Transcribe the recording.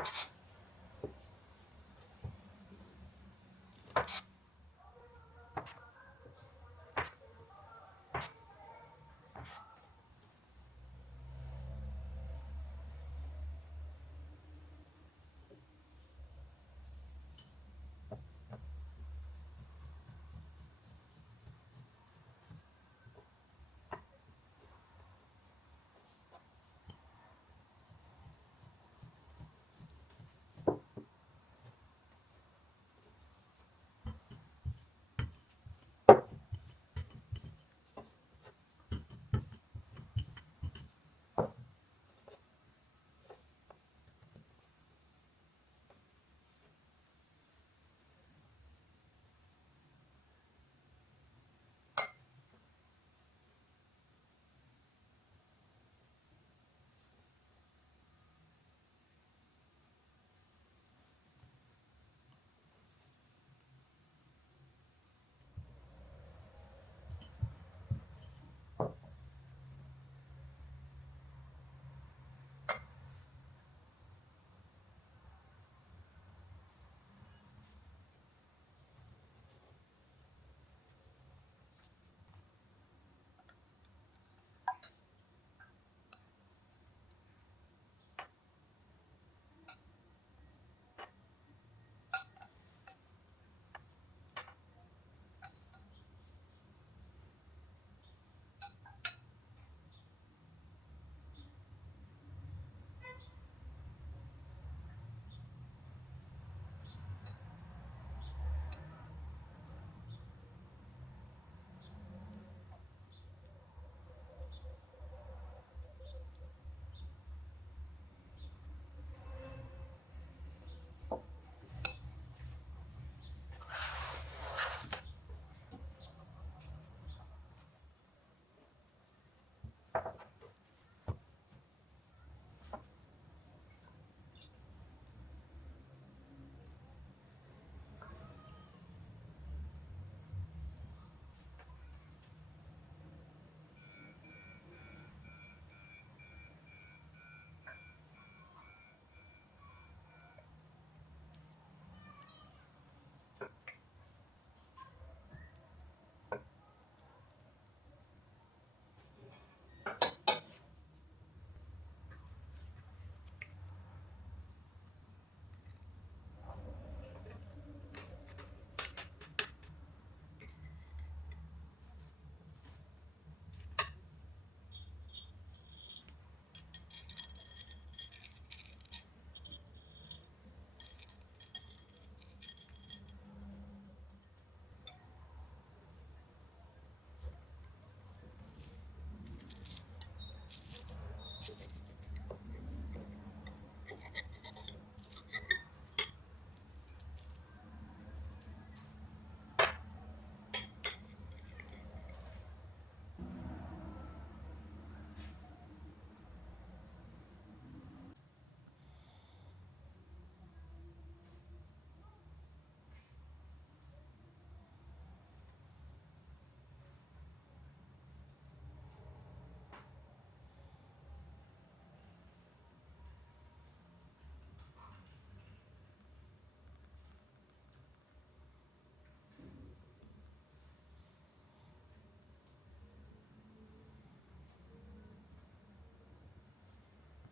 you